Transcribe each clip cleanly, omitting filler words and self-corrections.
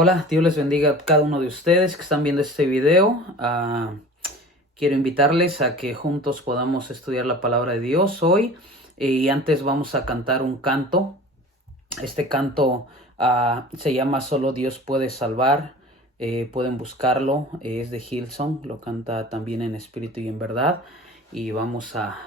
Hola, Dios les bendiga a cada uno de ustedes que están viendo este video. Quiero invitarles a que juntos podamos estudiar la palabra de Dios hoy. Y antes vamos a cantar un canto. Este canto se llama Solo Dios puede salvar. Pueden buscarlo. Es de Hillsong. Lo canta también en espíritu y en verdad. Y vamos a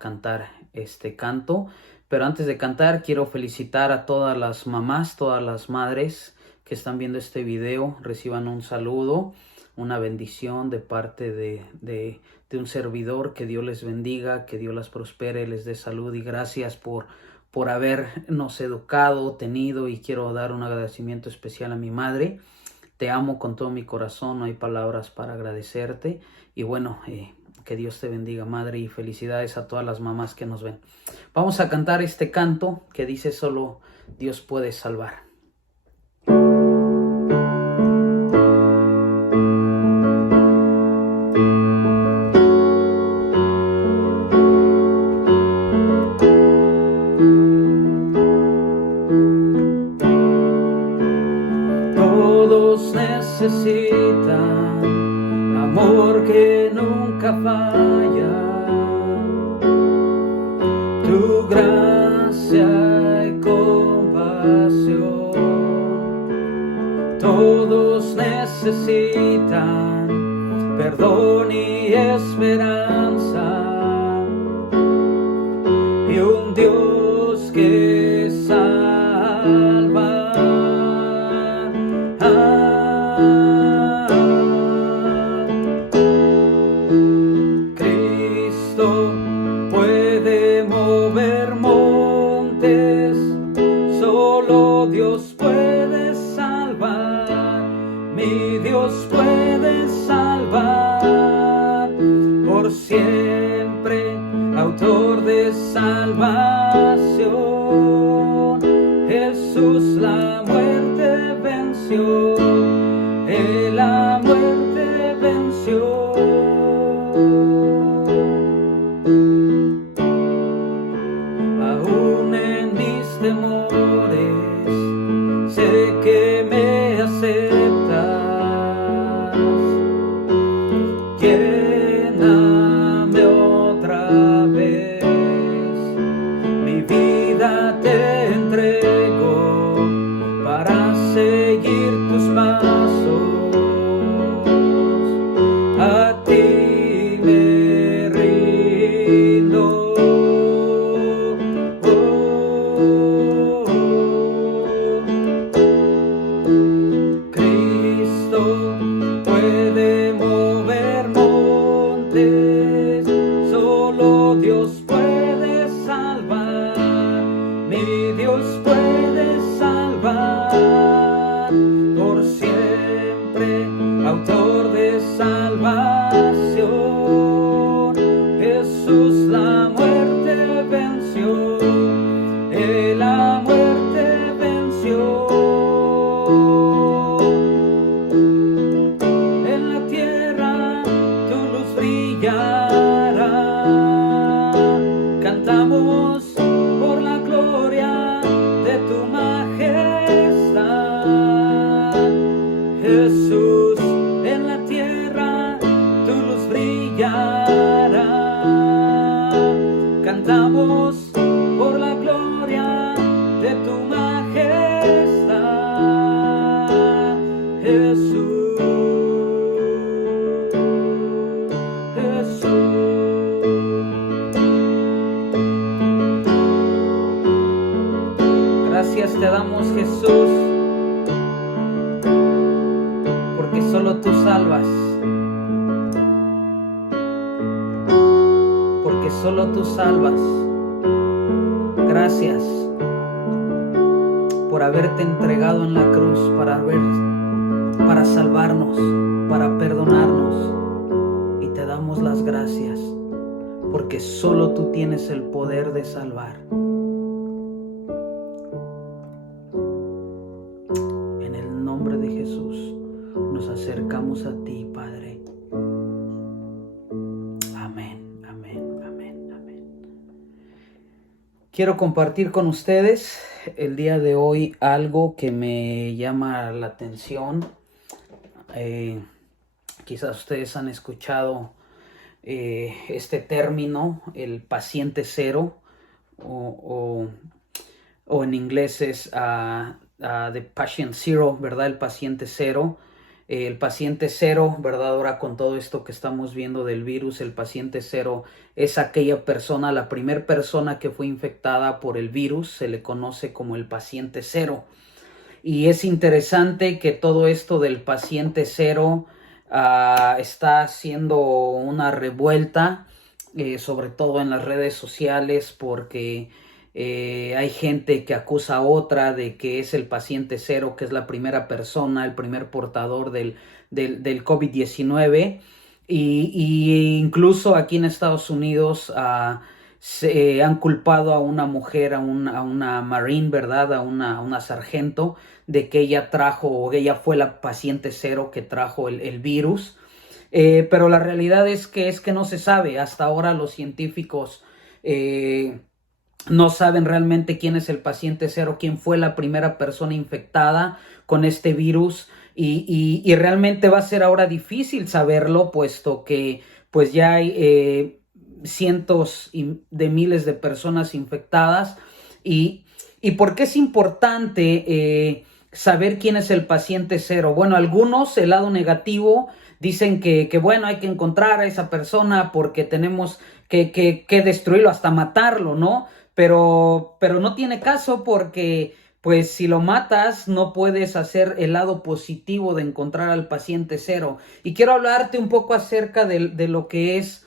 cantar este canto. Pero antes de cantar, quiero felicitar a todas las mamás, todas las madres que están viendo este video. Reciban un saludo, una bendición de parte de un servidor. Que Dios les bendiga, que Dios las prospere, les dé salud y gracias por habernos educado, tenido, y quiero dar un agradecimiento especial a mi madre. Te amo con todo mi corazón, no hay palabras para agradecerte. Y bueno, que Dios te bendiga, madre, y felicidades a todas las mamás que nos ven. Vamos a cantar este canto que dice: Solo Dios puede salvar. Todos necesitan amor que nunca falla, tu gracia y compasión. Todos necesitan perdón y esperanza, y un Dios que salva. Cristo puede mover montes, solo Dios puede salvar, mi Dios puede salvar, por siempre, autor de salvación. Jesús la muerte venció, Él la muerte venció. Aún en mis temores, sé que me aceptas. Lléname otra vez, mi vida te entrego para seguir tus pasos. A ti me rindo. Cristo puede mover montes, solo Dios puede salvar, mi Dios puede salvar, por siempre, autor de salvación. Jesús la muerte venció, Él la muerte venció. En la tierra tu luz brillará, cantamos por la gloria de tu majestad. Jesús, en la tierra tu luz brillará, cantamos por la gloria de tu majestad. Jesús, Jesús. Gracias te damos, Jesús, porque solo tú salvas, porque solo tú salvas. Gracias por haberte entregado en la cruz para salvarnos, para perdonarnos, y te damos las gracias porque solo tú tienes el poder de salvar. En el nombre de Jesús nos acercamos a ti, Padre. Amén, amén, amén, amén. Quiero compartir con ustedes el día de hoy algo que me llama la atención. Quizás ustedes han escuchado este término, el paciente cero, o, o en inglés es the patient zero, ¿verdad? El paciente cero. El paciente cero, ¿verdad? Ahora con todo esto que estamos viendo del virus, el paciente cero es aquella persona, la primera persona que fue infectada por el virus, se le conoce como el paciente cero. Y es interesante que todo esto del paciente cero está haciendo una revuelta, sobre todo en las redes sociales, porque hay gente que acusa a otra de que es el paciente cero, que es la primera persona, el primer portador del COVID-19. Y incluso aquí en Estados Unidos se han culpado a una mujer, a una Marine, ¿verdad? A una sargento, de que ella trajo, o ella fue la paciente cero que trajo el virus. Pero la realidad es que no se sabe. Hasta ahora los científicos no saben realmente quién es el paciente cero, quién fue la primera persona infectada con este virus. Y realmente va a ser ahora difícil saberlo, puesto que pues ya hay cientos de miles de personas infectadas. ¿Y por qué es importante saber quién es el paciente cero? Bueno, algunos, el lado negativo, dicen que bueno, hay que encontrar a esa persona porque tenemos que destruirlo, hasta matarlo, ¿no? Pero no tiene caso, porque pues si lo matas no puedes hacer el lado positivo de encontrar al paciente cero. Y quiero hablarte un poco acerca de lo que es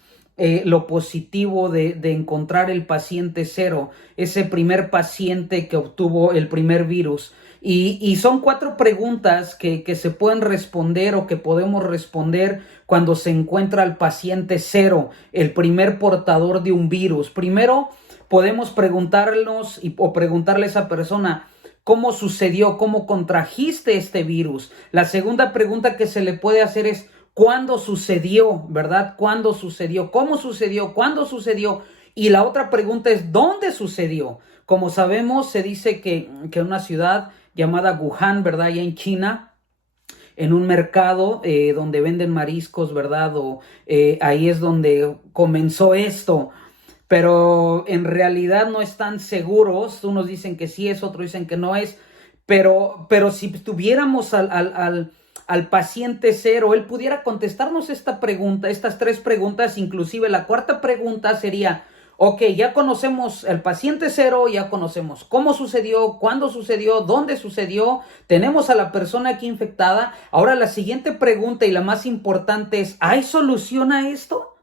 lo positivo de encontrar el paciente cero, ese primer paciente que obtuvo el primer virus. Y son 4 preguntas que se pueden responder, o que podemos responder cuando se encuentra el paciente cero, el primer portador de un virus. Primero, podemos preguntarnos o preguntarle a esa persona: ¿cómo sucedió? ¿Cómo contrajiste este virus? La segunda pregunta que se le puede hacer es: ¿cuándo sucedió? ¿Verdad? ¿Cuándo sucedió? ¿Cómo sucedió? ¿Cuándo sucedió? Y la otra pregunta es: ¿dónde sucedió? Como sabemos, se dice que una ciudad llamada Wuhan, ¿verdad? Allá en China, en un mercado donde venden mariscos, ¿verdad? Ahí es donde comenzó esto. Pero en realidad no están seguros. Unos dicen que sí es, otros dicen que no es. Pero si tuviéramos al paciente cero, él pudiera contestarnos esta pregunta, estas 3 preguntas. Inclusive la 4ª pregunta sería: ok, ya conocemos el paciente cero, ya conocemos cómo sucedió, cuándo sucedió, dónde sucedió, tenemos a la persona aquí infectada. Ahora la siguiente pregunta, y la más importante, es: ¿hay solución a esto?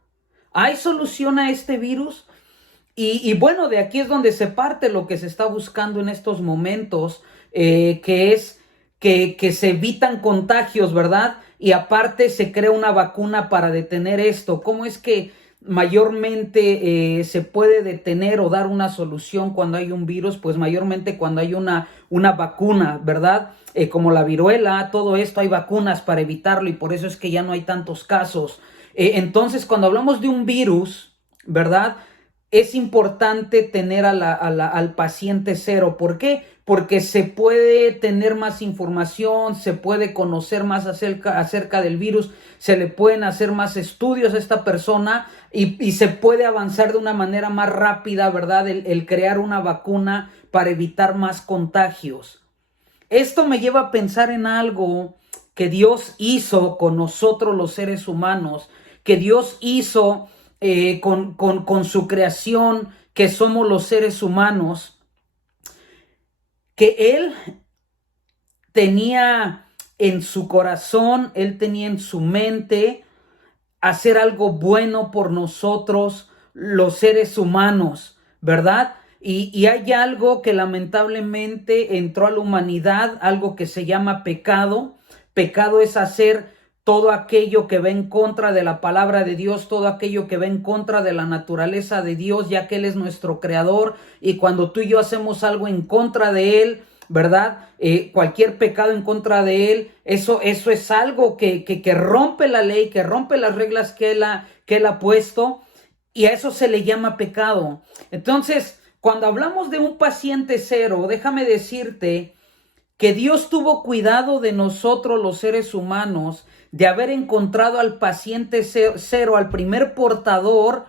¿Hay solución a este virus? Y bueno, de aquí es donde se parte lo que se está buscando en estos momentos, que es que se evitan contagios, ¿verdad? Y aparte se crea una vacuna para detener esto. ¿Cómo es que mayormente se puede detener o dar una solución cuando hay un virus? Pues mayormente cuando hay una vacuna, ¿verdad? Como la viruela, todo esto, hay vacunas para evitarlo, y por eso es que ya no hay tantos casos. Entonces, cuando hablamos de un virus, ¿verdad?, es importante tener al paciente cero. ¿Por qué? Porque se puede tener más información, se puede conocer más acerca del virus, se le pueden hacer más estudios a esta persona, y se puede avanzar de una manera más rápida, ¿verdad? El crear una vacuna para evitar más contagios. Esto me lleva a pensar en algo que Dios hizo con nosotros los seres humanos, que Dios hizo con su creación, que somos los seres humanos, que Él tenía en su corazón, Él tenía en su mente hacer algo bueno por nosotros, los seres humanos, ¿verdad? Y hay algo que lamentablemente entró a la humanidad, algo que se llama pecado. Pecado es hacer todo aquello que va en contra de la palabra de Dios, todo aquello que va en contra de la naturaleza de Dios, ya que Él es nuestro creador. Y cuando tú y yo hacemos algo en contra de Él, ¿verdad? Cualquier pecado en contra de Él, eso es algo que rompe la ley, que rompe las reglas que Él ha puesto, y a eso se le llama pecado. Entonces, Cuando hablamos de un paciente cero, déjame decirte que Dios tuvo cuidado de nosotros los seres humanos, de haber encontrado al paciente cero, al primer portador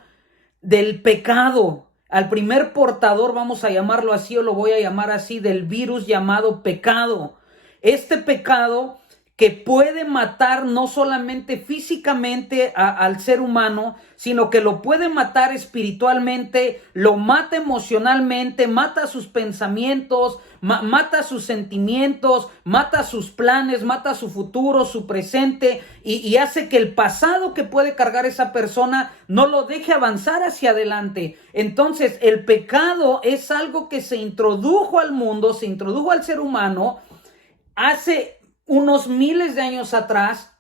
del pecado, al primer portador, vamos a llamarlo así o lo voy a llamar así, del virus llamado pecado. Este pecado que puede matar no solamente físicamente al ser humano, sino que lo puede matar espiritualmente, lo mata emocionalmente, mata sus pensamientos, mata sus sentimientos, mata sus planes, mata su futuro, su presente, y hace que el pasado que puede cargar esa persona no lo deje avanzar hacia adelante. Entonces, el pecado es algo que se introdujo al mundo, se introdujo al ser humano hace unos miles de años atrás,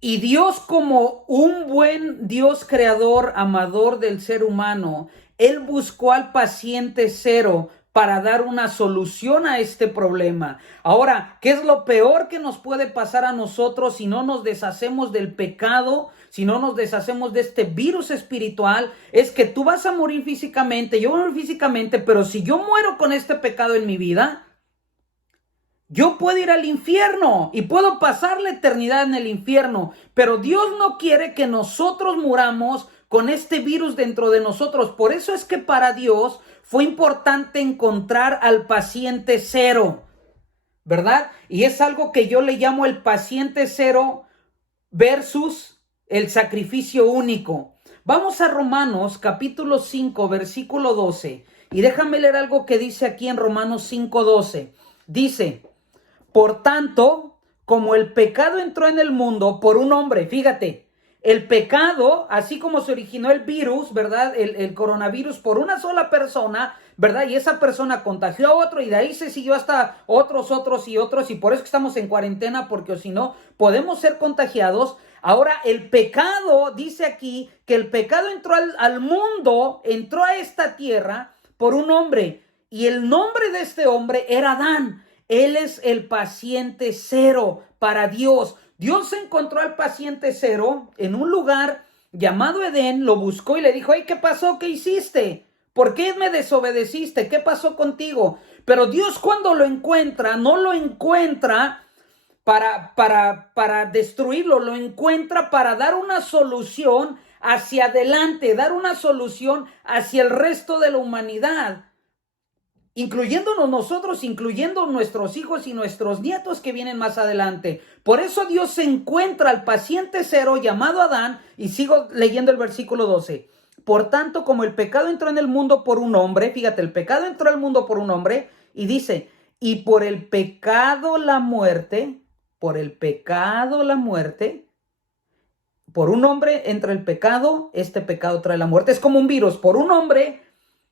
y Dios, como un buen Dios creador, amador del ser humano, Él buscó al paciente cero para dar una solución a este problema. Ahora, ¿qué es lo peor que nos puede pasar a nosotros si no nos deshacemos del pecado, si no nos deshacemos de este virus espiritual? Es que tú vas a morir físicamente, yo voy a morir físicamente, pero si yo muero con este pecado en mi vida, yo puedo ir al infierno y puedo pasar la eternidad en el infierno, pero Dios no quiere que nosotros muramos con este virus dentro de nosotros. Por eso es que para Dios fue importante encontrar al paciente cero, ¿verdad? Y es algo que yo le llamo el paciente cero versus el sacrificio único. Vamos a Romanos capítulo 5, versículo 12. Y déjame leer algo que dice aquí en Romanos 5, 12. Dice: por tanto, como el pecado entró en el mundo por un hombre, fíjate, el pecado, así como se originó el virus, ¿verdad? El coronavirus por una sola persona, ¿verdad? Y esa persona contagió a otro y de ahí se siguió hasta otros y otros, y por eso que estamos en cuarentena, porque si no podemos ser contagiados. Ahora el pecado, dice aquí, que el pecado entró al mundo, entró a esta tierra por un hombre, y el nombre de este hombre era Adán. Él es el paciente cero para Dios. Dios encontró al paciente cero en un lugar llamado Edén, lo buscó y le dijo: hey, ¿qué pasó? ¿Qué hiciste? ¿Por qué me desobedeciste? ¿Qué pasó contigo? Pero Dios, cuando lo encuentra, no lo encuentra para destruirlo, lo encuentra para dar una solución hacia adelante, dar una solución hacia el resto de la humanidad, incluyéndonos nosotros, incluyendo nuestros hijos y nuestros nietos que vienen más adelante. Por eso Dios se encuentra al paciente cero llamado Adán, y sigo leyendo el versículo 12. Por tanto, como el pecado entró en el mundo por un hombre, fíjate, el pecado entró al mundo por un hombre, y dice: y por el pecado la muerte, por un hombre entra el pecado, este pecado trae la muerte. Es como un virus, por un hombre,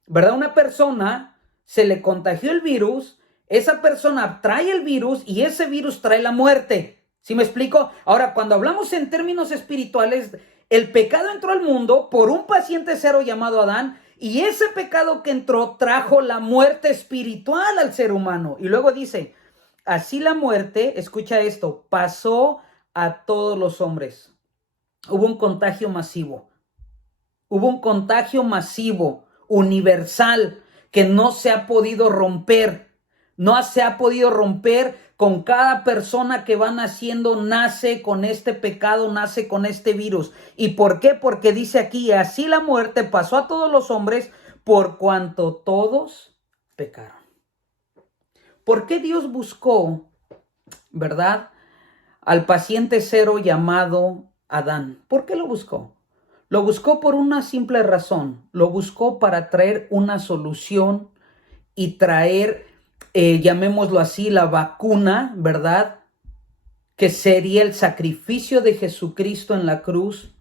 ¿verdad? Una persona se le contagió el virus, esa persona trae el virus y ese virus trae la muerte. ¿Sí me explico? Ahora, cuando hablamos en términos espirituales, el pecado entró al mundo por un paciente cero llamado Adán, y ese pecado que entró trajo la muerte espiritual al ser humano. Y luego dice: así la muerte, escucha esto, pasó a todos los hombres. Hubo un contagio masivo, universal, que no se ha podido romper. No se ha podido romper. Con cada persona que va naciendo, nace con este pecado, nace con este virus. ¿Y por qué? Porque dice aquí: así la muerte pasó a todos los hombres por cuanto todos pecaron. ¿Por qué Dios buscó, verdad, al paciente cero llamado Adán? ¿Por qué lo buscó? Lo buscó por una simple razón. Lo buscó para traer una solución y traer, llamémoslo así, la vacuna, ¿verdad? Que sería el sacrificio de Jesucristo en la cruz,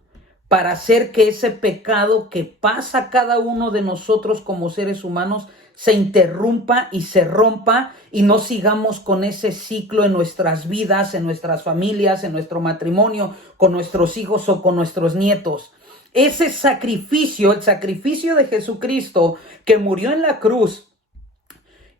para hacer que ese pecado que pasa a cada uno de nosotros como seres humanos se interrumpa y se rompa, y no sigamos con ese ciclo en nuestras vidas, en nuestras familias, en nuestro matrimonio, con nuestros hijos o con nuestros nietos. Ese sacrificio, el sacrificio de Jesucristo, que murió en la cruz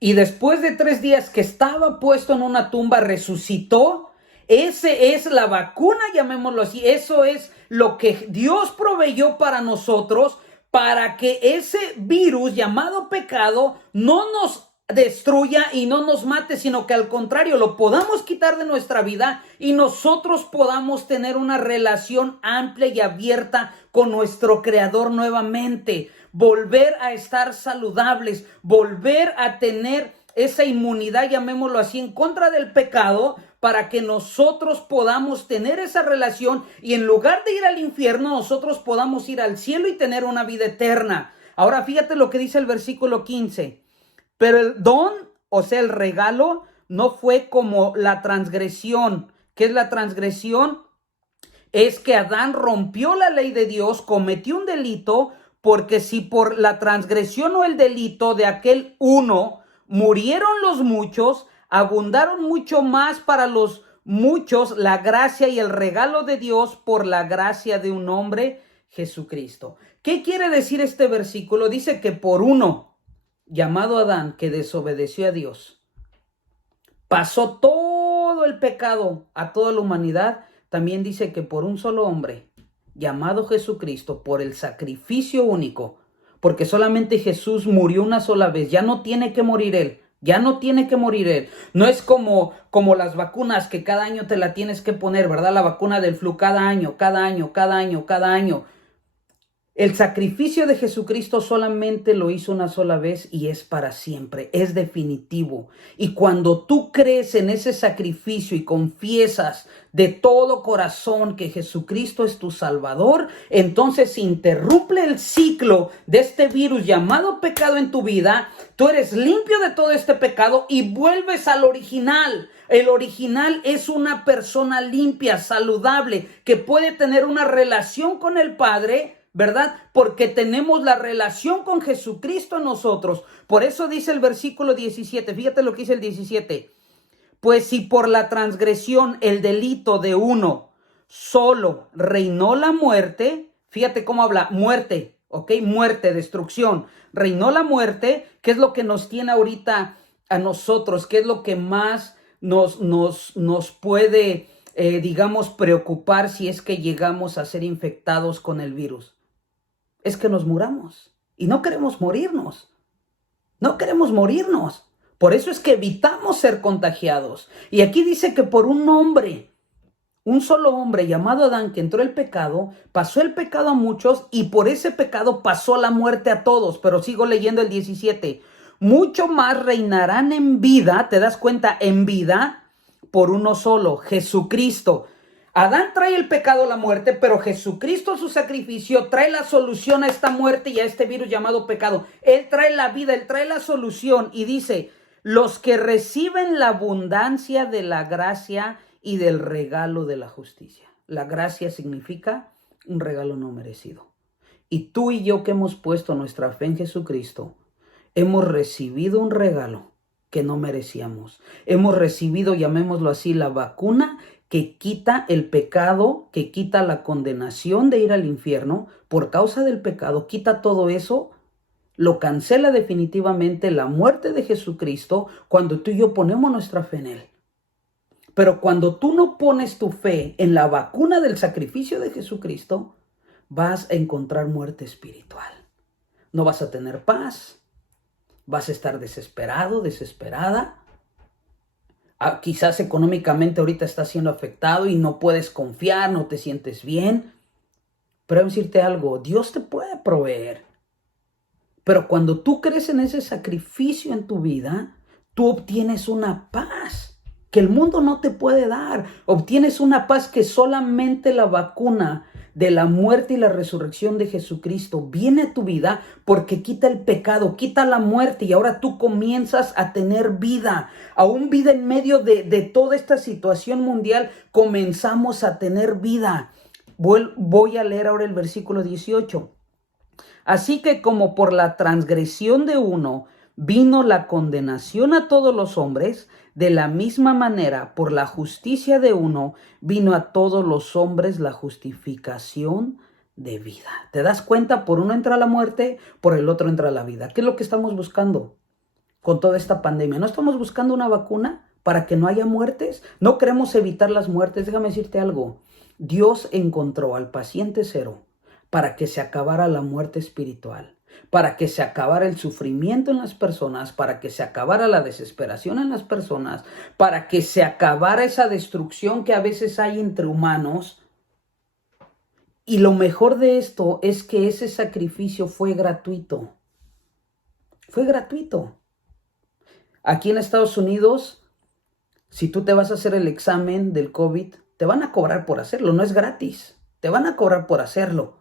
y después de 3 días que estaba puesto en una tumba resucitó, ese es la vacuna, llamémoslo así. Eso es lo que Dios proveyó para nosotros, para que ese virus llamado pecado no nos destruya y no nos mate, sino que al contrario lo podamos quitar de nuestra vida y nosotros podamos tener una relación amplia y abierta con nuestro Creador nuevamente, volver a estar saludables, volver a tener esa inmunidad, llamémoslo así, en contra del pecado, para que nosotros podamos tener esa relación y en lugar de ir al infierno, nosotros podamos ir al cielo y tener una vida eterna. Ahora fíjate lo que dice el versículo 15. Pero el don, o sea, el regalo, no fue como la transgresión. ¿Qué es la transgresión? Es que Adán rompió la ley de Dios, cometió un delito, porque si por la transgresión o el delito de aquel uno murieron los muchos, abundaron mucho más para los muchos la gracia y el regalo de Dios por la gracia de un hombre, Jesucristo. ¿Qué quiere decir este versículo? Dice que por uno llamado Adán, que desobedeció a Dios, pasó todo el pecado a toda la humanidad. También dice que por un solo hombre, llamado Jesucristo, por el sacrificio único, porque solamente Jesús murió una sola vez, ya no tiene que morir él, ya no tiene que morir él. No es como las vacunas que cada año te la tienes que poner, ¿verdad? La vacuna del flu cada año. El sacrificio de Jesucristo solamente lo hizo una sola vez y es para siempre, es definitivo. Y cuando tú crees en ese sacrificio y confiesas de todo corazón que Jesucristo es tu Salvador, entonces se interrumpe el ciclo de este virus llamado pecado en tu vida. Tú eres limpio de todo este pecado y vuelves al original. El original es una persona limpia, saludable, que puede tener una relación con el Padre, ¿verdad? Porque tenemos la relación con Jesucristo en nosotros. Por eso dice el versículo 17, fíjate lo que dice el 17. Pues si por la transgresión, el delito de uno solo reinó la muerte, fíjate cómo habla, muerte, ¿ok? Muerte, destrucción. Reinó la muerte, ¿qué es lo que nos tiene ahorita a nosotros? ¿Qué es lo que más nos puede, digamos, preocupar si es que llegamos a ser infectados con el virus? Es que nos muramos y no queremos morirnos. No queremos morirnos. Por eso es que evitamos ser contagiados. Y aquí dice que por un hombre, un solo hombre llamado Adán, que entró el pecado, pasó el pecado a muchos y por ese pecado pasó la muerte a todos. Pero sigo leyendo el 17. Mucho más reinarán en vida, ¿te das cuenta? En vida, por uno solo, Jesucristo. Adán trae el pecado, la muerte, pero Jesucristo, su sacrificio, trae la solución a esta muerte y a este virus llamado pecado. Él trae la vida, Él trae la solución y dice, los que reciben la abundancia de la gracia y del regalo de la justicia. La gracia significa un regalo no merecido. Y tú y yo que hemos puesto nuestra fe en Jesucristo, hemos recibido un regalo que no merecíamos. Hemos recibido, llamémoslo así, la vacuna que quita el pecado, que quita la condenación de ir al infierno por causa del pecado, quita todo eso, lo cancela definitivamente la muerte de Jesucristo cuando tú y yo ponemos nuestra fe en Él. Pero cuando tú no pones tu fe en la vacuna del sacrificio de Jesucristo, vas a encontrar muerte espiritual. No vas a tener paz, vas a estar desesperado, desesperada. Quizás económicamente ahorita estás siendo afectado y no puedes confiar, no te sientes bien. Pero voy a decirte algo, Dios te puede proveer. Pero cuando tú crees en ese sacrificio en tu vida, tú obtienes una paz que el mundo no te puede dar. Obtienes una paz que solamente la vacuna de la muerte y la resurrección de Jesucristo viene a tu vida porque quita el pecado, quita la muerte y ahora tú comienzas a tener vida. Aún vida en medio de toda esta situación mundial, comenzamos a tener vida. Voy a leer ahora el versículo 18. Así que como por la transgresión de uno vino la condenación a todos los hombres, de la misma manera por la justicia de uno vino a todos los hombres la justificación de vida. ¿Te das cuenta? Por uno entra la muerte, por el otro entra la vida. ¿Qué es lo que estamos buscando con toda esta pandemia? ¿No estamos buscando una vacuna para que no haya muertes? ¿No queremos evitar las muertes? Déjame decirte algo. Dios encontró al paciente cero para que se acabara la muerte espiritual, para que se acabara el sufrimiento en las personas, para que se acabara la desesperación en las personas, para que se acabara esa destrucción que a veces hay entre humanos. Y lo mejor de esto es que ese sacrificio fue gratuito. Fue gratuito. Aquí en Estados Unidos, si tú te vas a hacer el examen del COVID, te van a cobrar por hacerlo, no es gratis. Te van a cobrar por hacerlo.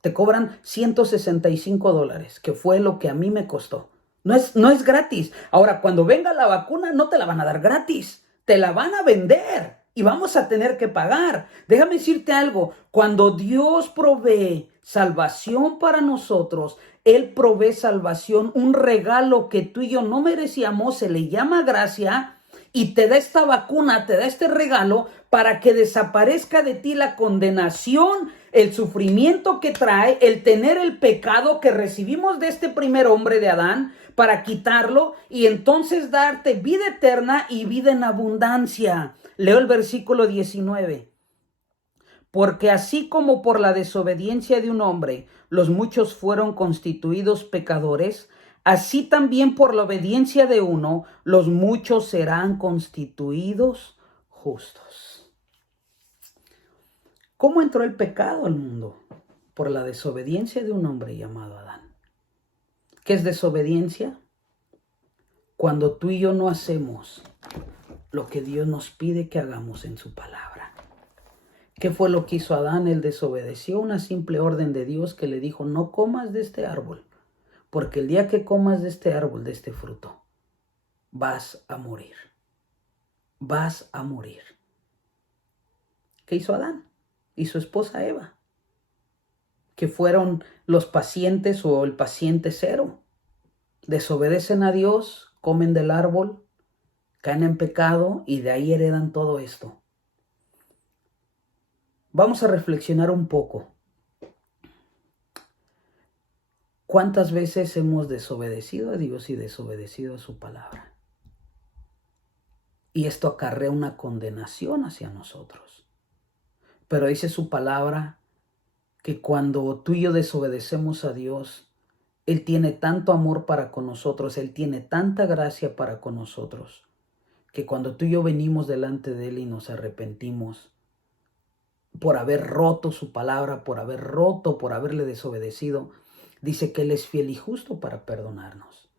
Te cobran $165, que fue lo que a mí me costó. No es gratis. Ahora, cuando venga la vacuna, no te la van a dar gratis. Te la van a vender y vamos a tener que pagar. Déjame decirte algo. Cuando Dios provee salvación para nosotros, Él provee salvación, un regalo que tú y yo no merecíamos, se le llama gracia, y te da esta vacuna, te da este regalo para que desaparezca de ti la condenación, el sufrimiento que trae, el tener el pecado que recibimos de este primer hombre de Adán, para quitarlo y entonces darte vida eterna y vida en abundancia. Leo el versículo 19. Porque así como por la desobediencia de un hombre los muchos fueron constituidos pecadores, así también por la obediencia de uno los muchos serán constituidos justos. ¿Cómo entró el pecado al mundo? Por la desobediencia de un hombre llamado Adán. ¿Qué es desobediencia? Cuando tú y yo no hacemos lo que Dios nos pide que hagamos en su palabra. ¿Qué fue lo que hizo Adán? Él desobedeció una simple orden de Dios que le dijo: no comas de este árbol, porque el día que comas de este árbol, de este fruto, vas a morir. Vas a morir. ¿Qué hizo Adán y su esposa Eva? Que fueron los pacientes o el paciente cero. Desobedecen a Dios, comen del árbol, caen en pecado y de ahí heredan todo esto. Vamos a reflexionar un poco. ¿Cuántas veces hemos desobedecido a Dios y desobedecido a su palabra? Y esto acarrea una condenación hacia nosotros. Pero dice su palabra que cuando tú y yo desobedecemos a Dios, Él tiene tanto amor para con nosotros, Él tiene tanta gracia para con nosotros, que cuando tú y yo venimos delante de Él y nos arrepentimos por haber roto su palabra, por haberle desobedecido, dice que Él es fiel y justo para perdonarnos.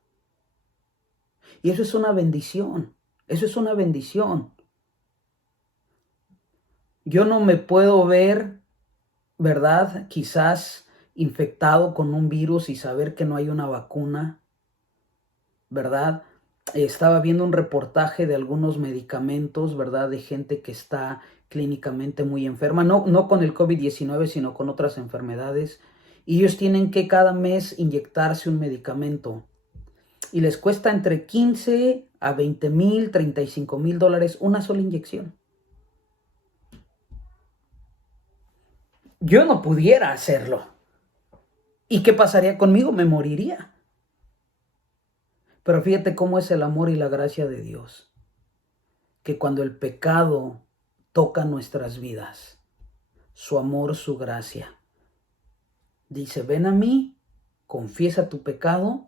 Y eso es una bendición. Eso es una bendición. Yo no me puedo ver, ¿verdad? Quizás infectado con un virus y saber que no hay una vacuna, ¿verdad? Estaba viendo un reportaje de algunos medicamentos, ¿verdad? De gente que está clínicamente muy enferma, no con el COVID-19, sino con otras enfermedades. Y ellos tienen que cada mes inyectarse un medicamento. Y les cuesta entre 15 a 20 mil, 35 mil dólares una sola inyección. Yo no pudiera hacerlo. ¿Y qué pasaría conmigo? Me moriría. Pero fíjate cómo es el amor y la gracia de Dios. Que cuando el pecado toca nuestras vidas, su amor, su gracia, dice: ven a mí, confiesa tu pecado.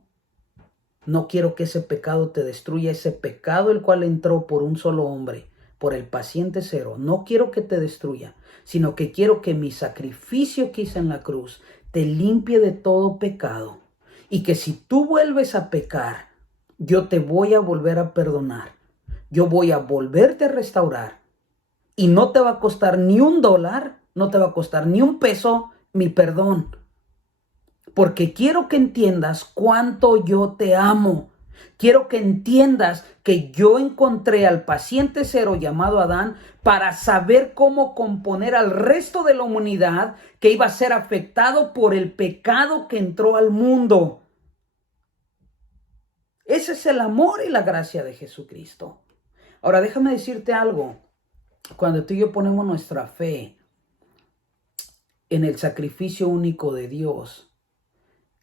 No quiero que ese pecado te destruya, ese pecado el cual entró por un solo hombre, por el paciente cero. No quiero que te destruya, sino que quiero que mi sacrificio que hice en la cruz te limpie de todo pecado. Y que si tú vuelves a pecar, yo te voy a volver a perdonar. Yo voy a volverte a restaurar. Y no te va a costar ni $1, no te va a costar ni $1 mi perdón. Porque quiero que entiendas cuánto yo te amo. Quiero que entiendas que yo encontré al paciente cero llamado Adán para saber cómo componer al resto de la humanidad que iba a ser afectado por el pecado que entró al mundo. Ese es el amor y la gracia de Jesucristo. Ahora déjame decirte algo. Cuando tú y yo ponemos nuestra fe en el sacrificio único de Dios,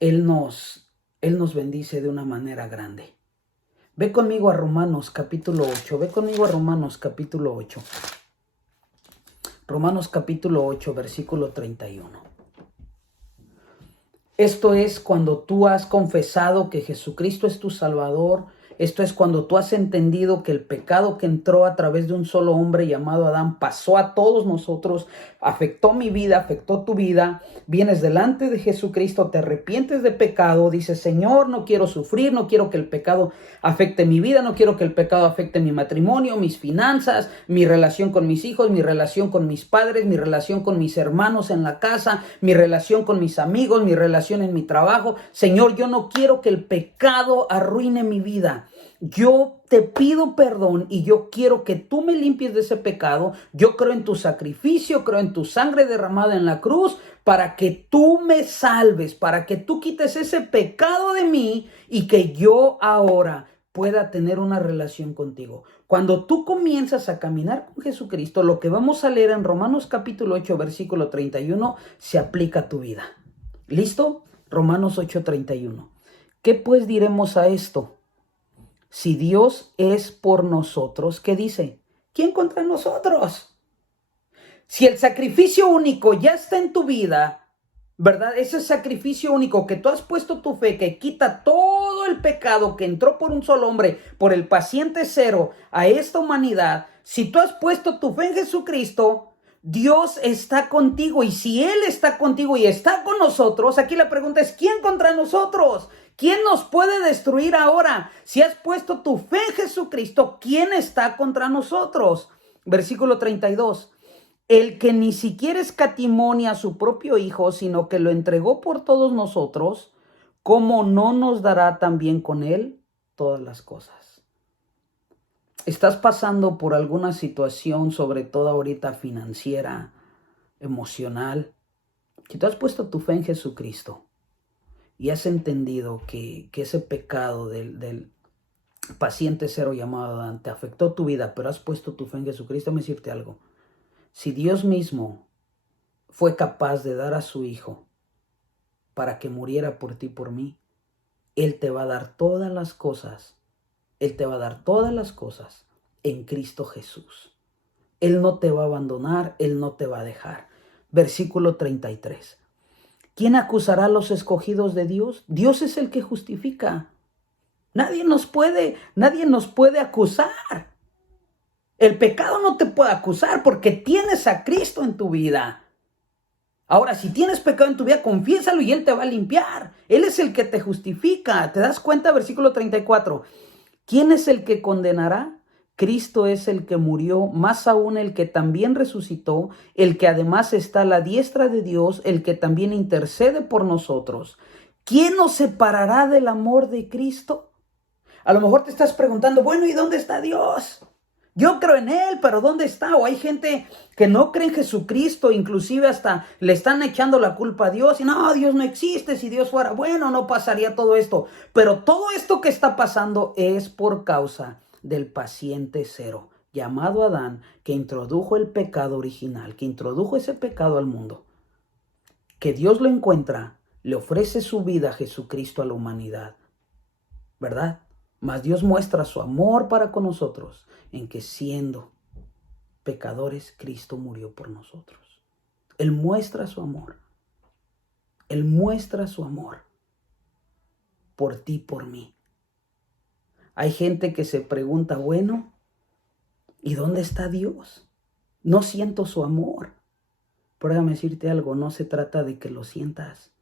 Él nos bendice de una manera grande. Ve conmigo a Romanos capítulo 8. Ve conmigo a Romanos capítulo 8. Romanos capítulo 8, versículo 31. Esto es cuando tú has confesado que Jesucristo es tu Salvador. Esto es cuando tú has entendido que el pecado que entró a través de un solo hombre llamado Adán pasó a todos nosotros, afectó mi vida, afectó tu vida. Vienes delante de Jesucristo, te arrepientes de pecado, dices, Señor, no quiero sufrir, no quiero que el pecado afecte mi vida, no quiero que el pecado afecte mi matrimonio, mis finanzas, mi relación con mis hijos, mi relación con mis padres, mi relación con mis hermanos en la casa, mi relación con mis amigos, mi relación en mi trabajo. Señor, yo no quiero que el pecado arruine mi vida. Yo te pido perdón y yo quiero que tú me limpies de ese pecado. Yo creo en tu sacrificio, creo en tu sangre derramada en la cruz para que tú me salves, para que tú quites ese pecado de mí y que yo ahora pueda tener una relación contigo. Cuando tú comienzas a caminar con Jesucristo, lo que vamos a leer en Romanos capítulo 8, versículo 31, se aplica a tu vida. ¿Listo? Romanos 8, 31. ¿Qué pues diremos a esto? Si Dios es por nosotros, ¿qué dice? ¿Quién contra nosotros? Si el sacrificio único ya está en tu vida, ¿verdad? Ese sacrificio único que tú has puesto tu fe, que quita todo el pecado que entró por un solo hombre, por el paciente cero a esta humanidad. Si tú has puesto tu fe en Jesucristo, Dios está contigo. Y si Él está contigo y está con nosotros, aquí la pregunta es, ¿quién contra nosotros? ¿Quién nos puede destruir ahora? Si has puesto tu fe en Jesucristo, ¿quién está contra nosotros? Versículo 32. El que ni siquiera escatimonia a su propio Hijo, sino que lo entregó por todos nosotros, ¿cómo no nos dará también con Él todas las cosas? ¿Estás pasando por alguna situación, sobre todo ahorita financiera, emocional? Si tú has puesto tu fe en Jesucristo y has entendido que ese pecado del paciente cero llamado Adán te afectó tu vida, pero has puesto tu fe en Jesucristo, me decirte algo. Si Dios mismo fue capaz de dar a su Hijo para que muriera por ti y por mí, Él te va a dar todas las cosas. Él te va a dar todas las cosas en Cristo Jesús. Él no te va a abandonar, Él no te va a dejar. Versículo 33. ¿Quién acusará a los escogidos de Dios? Dios es el que justifica. Nadie nos puede acusar. El pecado no te puede acusar porque tienes a Cristo en tu vida. Ahora, si tienes pecado en tu vida, confiésalo y Él te va a limpiar. Él es el que te justifica. ¿Te das cuenta? Versículo 34. ¿Quién es el que condenará? Cristo es el que murió, más aún el que también resucitó, el que además está a la diestra de Dios, el que también intercede por nosotros. ¿Quién nos separará del amor de Cristo? A lo mejor te estás preguntando, bueno, ¿y dónde está Dios? Yo creo en Él, pero ¿dónde está? O hay gente que no cree en Jesucristo, inclusive hasta le están echando la culpa a Dios. Y no, Dios no existe, si Dios fuera bueno no pasaría todo esto. Pero todo esto que está pasando es por causa del paciente cero, llamado Adán, que introdujo el pecado original, que introdujo ese pecado al mundo. Que Dios lo encuentra, le ofrece su vida a Jesucristo a la humanidad, ¿verdad? Mas Dios muestra su amor para con nosotros en que siendo pecadores, Cristo murió por nosotros. Él muestra su amor. Él muestra su amor por ti, por mí. Hay gente que se pregunta, bueno, ¿y dónde está Dios? No siento su amor. Pero déjame decirte algo, no se trata de que lo sientas.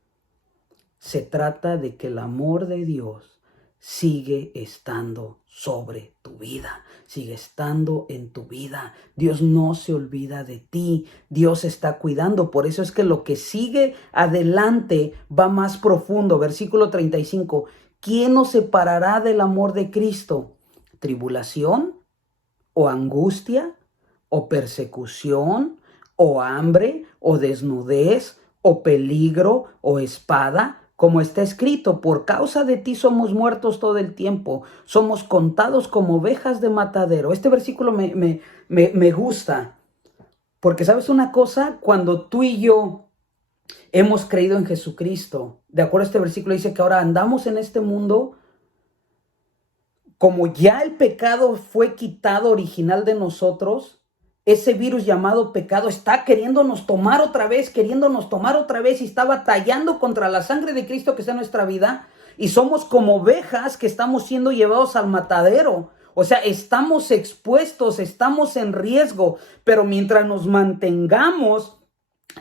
Se trata de que el amor de Dios sigue estando sobre tu vida, sigue estando en tu vida. Dios no se olvida de ti, Dios está cuidando. Por eso es que lo que sigue adelante va más profundo. Versículo 35. ¿Quién nos separará del amor de Cristo? ¿Tribulación? ¿O angustia? ¿O persecución? ¿O hambre? ¿O desnudez? ¿O peligro? ¿O espada? Como está escrito, por causa de ti somos muertos todo el tiempo, somos contados como ovejas de matadero. Este versículo me gusta, porque ¿sabes una cosa? Cuando tú y yo hemos creído en Jesucristo, de acuerdo a este versículo dice que ahora andamos en este mundo, como ya el pecado fue quitado original de nosotros, ese virus llamado pecado está queriéndonos tomar otra vez, y está batallando contra la sangre de Cristo que está en nuestra vida. Y somos como ovejas que estamos siendo llevados al matadero. O sea, estamos expuestos, estamos en riesgo, pero mientras nos mantengamos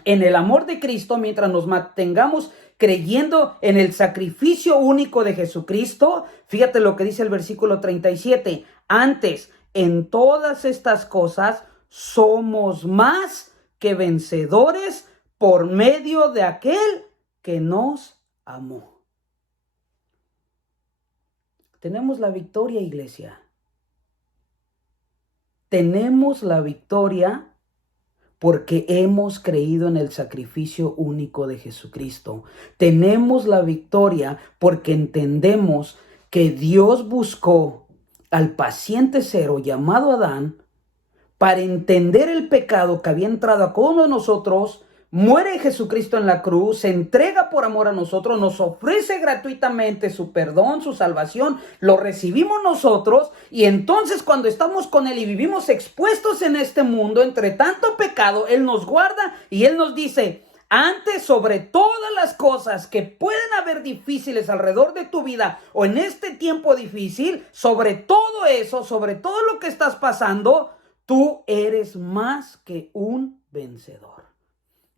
en el amor de Cristo, mientras nos mantengamos creyendo en el sacrificio único de Jesucristo, fíjate lo que dice el versículo 37. Antes, en todas estas cosas, somos más que vencedores por medio de aquel que nos amó. Tenemos la victoria, iglesia. Tenemos la victoria porque hemos creído en el sacrificio único de Jesucristo. Tenemos la victoria porque entendemos que Dios buscó al paciente cero llamado Adán para entender el pecado que había entrado a cada uno de nosotros. Muere Jesucristo en la cruz, se entrega por amor a nosotros, nos ofrece gratuitamente su perdón, su salvación, lo recibimos nosotros, y entonces cuando estamos con Él y vivimos expuestos en este mundo entre tanto pecado, Él nos guarda y Él nos dice: antes, sobre todas las cosas que pueden haber difíciles alrededor de tu vida o en este tiempo difícil, sobre todo eso, sobre todo lo que estás pasando, tú eres más que un vencedor.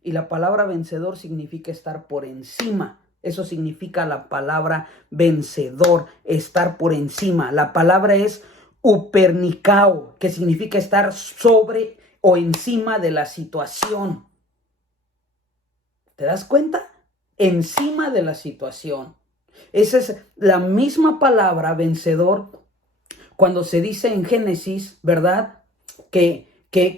Y la palabra vencedor significa estar por encima. Eso significa la palabra vencedor, estar por encima. La palabra es upernicao, que significa estar sobre o encima de la situación. ¿Te das cuenta? Encima de la situación. Esa es la misma palabra vencedor cuando se dice en Génesis, ¿verdad? Que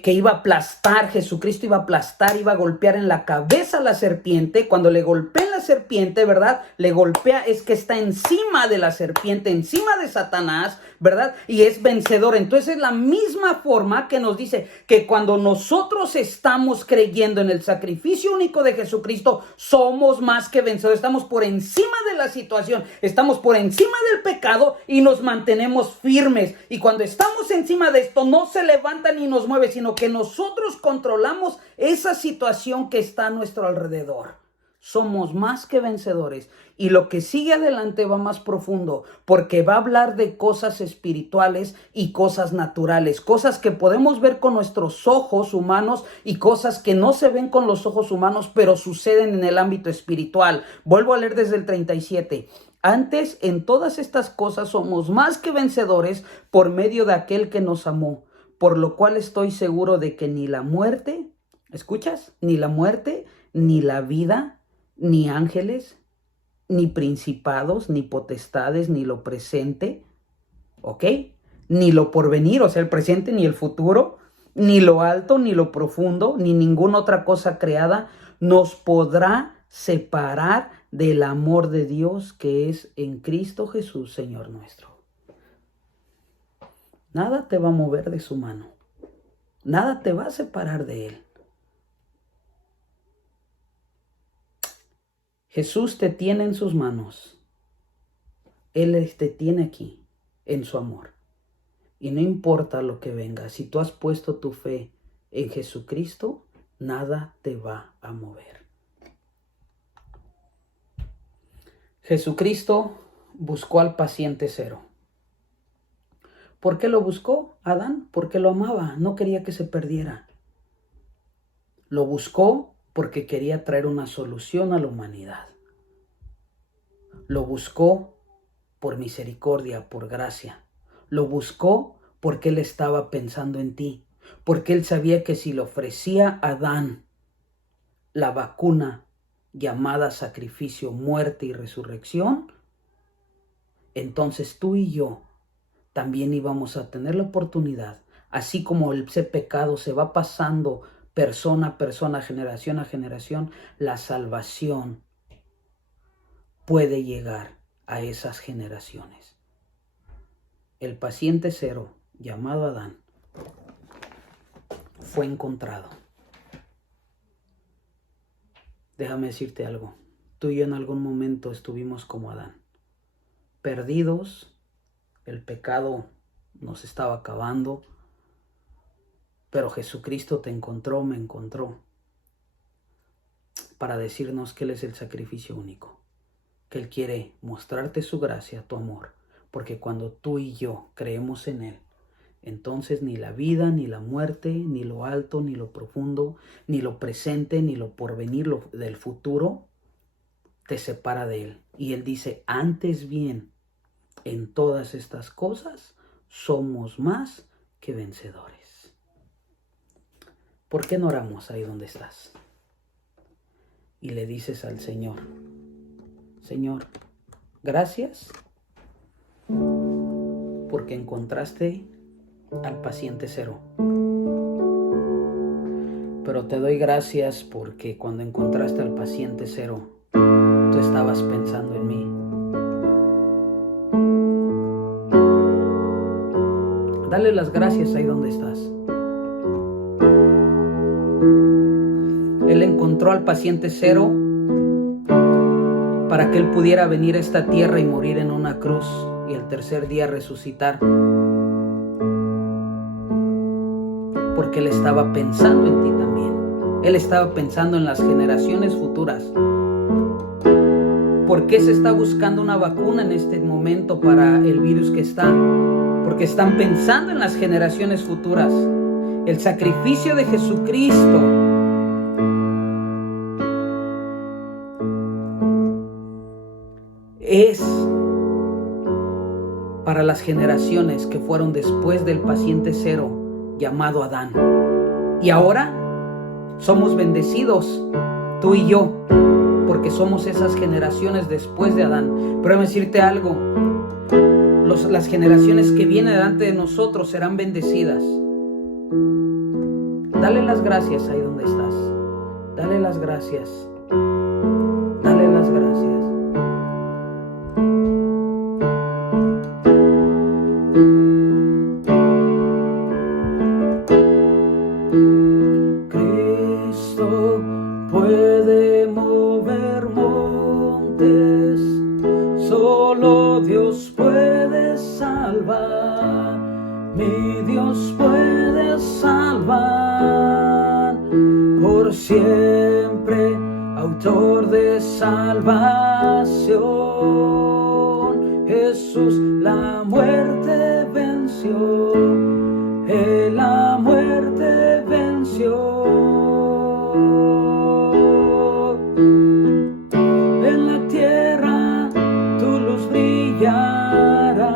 iba a aplastar, Jesucristo iba a aplastar, iba a golpear en la cabeza a la serpiente. Cuando le golpea en la serpiente, ¿verdad? Le golpea, es que está encima de la serpiente, encima de Satanás, ¿verdad? Y es vencedor. Entonces es la misma forma que nos dice que cuando nosotros estamos creyendo en el sacrificio único de Jesucristo, somos más que vencedores. Estamos por encima de la situación, estamos por encima del pecado y nos mantenemos firmes. Y cuando estamos encima de esto, no se levanta ni nos mueve, sino que nosotros controlamos esa situación que está a nuestro alrededor. Somos más que vencedores. Y lo que sigue adelante va más profundo, porque va a hablar de cosas espirituales y cosas naturales, cosas que podemos ver con nuestros ojos humanos y cosas que no se ven con los ojos humanos, pero suceden en el ámbito espiritual. Vuelvo a leer desde el 37. Antes, en todas estas cosas somos más que vencedores por medio de aquel que nos amó, por lo cual estoy seguro de que ni la muerte, ¿escuchas? Ni la muerte, ni la vida, ni ángeles, ni principados, ni potestades, ni lo presente, ¿ok? Ni lo porvenir, o sea, el presente, ni el futuro, ni lo alto, ni lo profundo, ni ninguna otra cosa creada nos podrá separar del amor de Dios que es en Cristo Jesús, Señor nuestro. Nada te va a mover de su mano. Nada te va a separar de Él. Jesús te tiene en sus manos. Él te tiene aquí, en su amor. Y no importa lo que venga, si tú has puesto tu fe en Jesucristo, nada te va a mover. Jesucristo buscó al paciente cero. ¿Por qué lo buscó, Adán? Porque lo amaba, no quería que se perdiera. Lo buscó porque quería traer una solución a la humanidad. Lo buscó por misericordia, por gracia. Lo buscó porque Él estaba pensando en ti, porque Él sabía que si le ofrecía a Adán la vacuna llamada sacrificio, muerte y resurrección, entonces tú y yo también íbamos a tener la oportunidad, así como ese pecado se va pasando persona a persona, generación a generación, la salvación puede llegar a esas generaciones. El paciente cero, llamado Adán, fue encontrado. Déjame decirte algo. Tú y yo en algún momento estuvimos como Adán, perdidos. El pecado nos estaba acabando. Pero Jesucristo te encontró, me encontró, para decirnos que Él es el sacrificio único, que Él quiere mostrarte su gracia, tu amor, porque cuando tú y yo creemos en Él, entonces ni la vida, ni la muerte, ni lo alto, ni lo profundo, ni lo presente, ni lo porvenir, del futuro, te separa de Él. Y Él dice, antes bien, en todas estas cosas somos más que vencedores. ¿Por qué no oramos ahí donde estás? Y le dices al Señor, Señor, gracias porque encontraste al paciente cero. Pero te doy gracias porque cuando encontraste al paciente cero, tú estabas pensando en mí. Dale las gracias ahí donde estás. Él encontró al paciente cero para que Él pudiera venir a esta tierra y morir en una cruz y el tercer día resucitar. Porque Él estaba pensando en ti también. Él estaba pensando en las generaciones futuras. ¿Por qué se está buscando una vacuna en este momento para el virus que está? Porque están pensando en las generaciones futuras. El sacrificio de Jesucristo es para las generaciones que fueron después del paciente cero llamado Adán. Y ahora somos bendecidos, tú y yo, porque somos esas generaciones después de Adán. Pero déjame decirte algo, las generaciones que vienen delante de nosotros serán bendecidas. Dale las gracias ahí donde estás. Dale las gracias. Dale las gracias. Cristo puede mover montes, solo Dios puede salvar, mi Dios puede salvar, por siempre, autor de salvación. Jesús la muerte venció, Él la muerte venció. En la tierra tu luz brillará,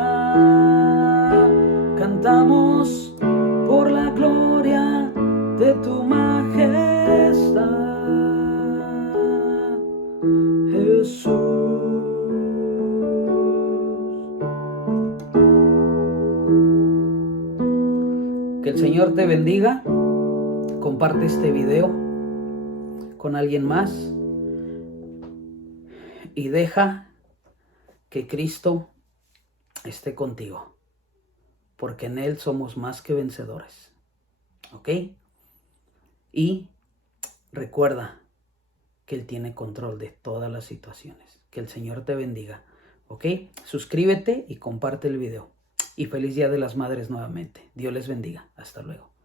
cantamos por la gloria de tu majestad, Jesús. Que el Señor te bendiga. Comparte este video con alguien más y deja que Cristo esté contigo, porque en Él somos más que vencedores. ¿Ok? Y recuerda que Él tiene control de todas las situaciones. Que el Señor te bendiga. ¿Ok? Suscríbete y comparte el video. Y feliz Día de las Madres nuevamente. Dios les bendiga. Hasta luego.